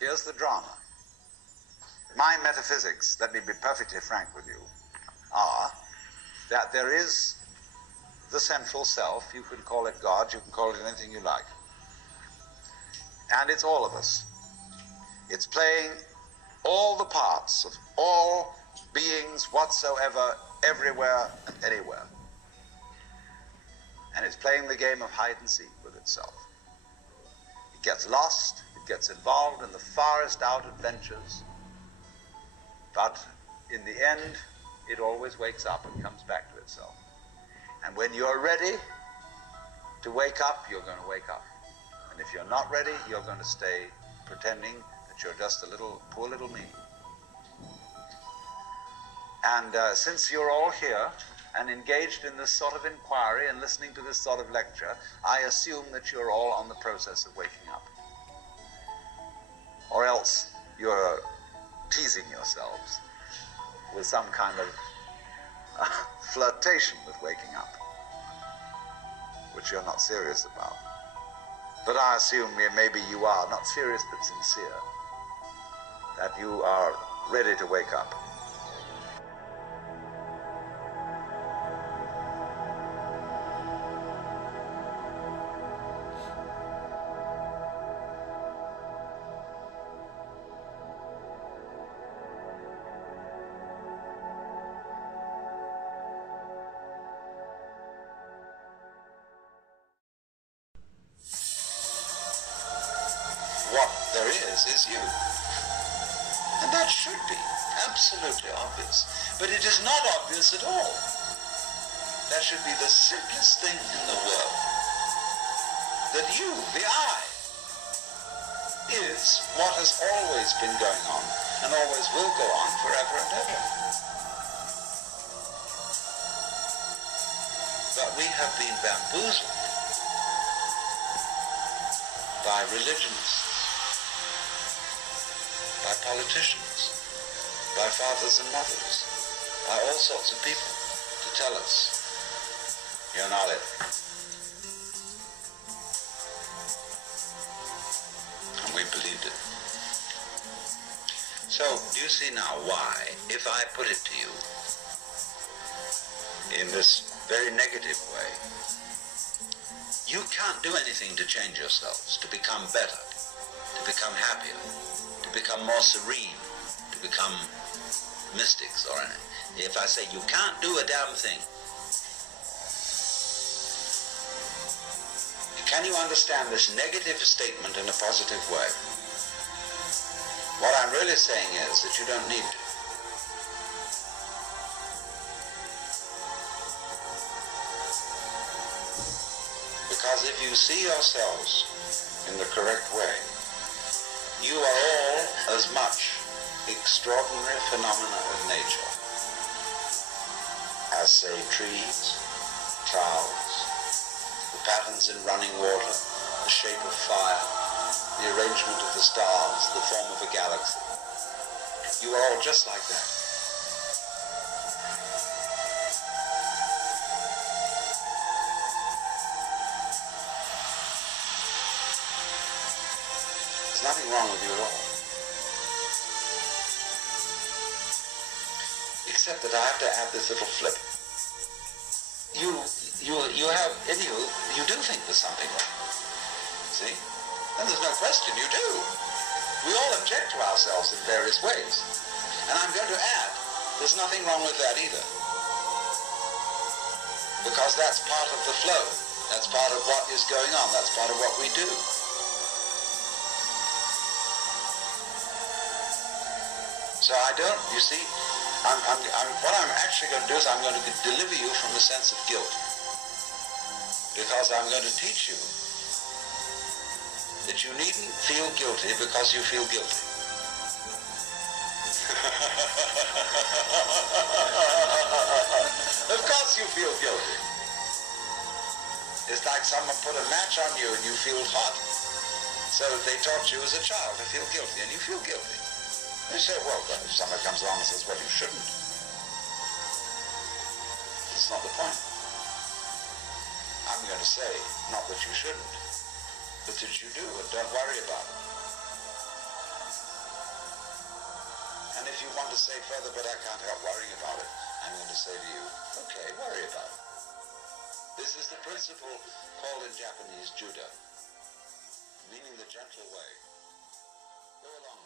Here's the drama. My metaphysics, let me be perfectly frank with you, are that there is the central self. You can call it God, you can call it anything you like. And it's all of us. It's playing all the parts of all beings whatsoever, everywhere and anywhere. And it's playing the game of hide and seek with itself. It gets lost, it gets involved in the farthest out adventures, but in the end, it always wakes up and comes back to itself. And when you're ready to wake up, you're going to wake up. And if you're not ready, you're going to stay pretending that you're just a little, poor little me. And since you're all here and engaged in this sort of inquiry and listening to this sort of lecture, I assume that you're all on the process of waking up. Or else you're teasing yourselves with some kind of flirtation with waking up, which you're not serious about. But I assume maybe you are, not serious but sincere, that you are ready to wake up. What there is you. And that should be absolutely obvious. But it is not obvious at all. That should be the simplest thing in the world. That you, the I, is what has always been going on and always will go on forever and ever. But we have been bamboozled by religionists, by politicians, by fathers and mothers, by all sorts of people to tell us, you're not it. And we believed it. So, do you see now why, if I put it to you in this very negative way, you can't do anything to change yourselves, to become better, to become happier, to become more serene, to become mystics or anything. If I say you can't do a damn thing, can you understand this negative statement in a positive way? What I'm really saying is that you don't need to. Because if you see yourselves in the correct way, you are all as much extraordinary phenomena of nature as, say, trees, clouds, the patterns in running water, the shape of fire, the arrangement of the stars, the form of a galaxy. You are all just like that. There's nothing wrong with you at all. Except that I have to add this little flip. You have in you, you do think there's something wrong. See? And there's no question, you do. We all object to ourselves in various ways. And I'm going to add, there's nothing wrong with that either. Because that's part of the flow. That's part of what is going on. That's part of what we do. So I don't, you see, what I'm actually going to do is I'm going to deliver you from the sense of guilt. Because I'm going to teach you that you needn't feel guilty because you feel guilty. you feel guilty. It's like someone put a match on you and you feel hot. So they taught you as a child to feel guilty, and you feel guilty. They say, well, if somebody comes along and says, well, you shouldn't. That's not the point. I'm going to say, not that you shouldn't, but that you do, and don't worry about it. And if you want to say further, but I can't help worrying about it, I'm going to say to you, okay, worry about it. This is the principle called in Japanese judo, meaning the gentle way. Go along.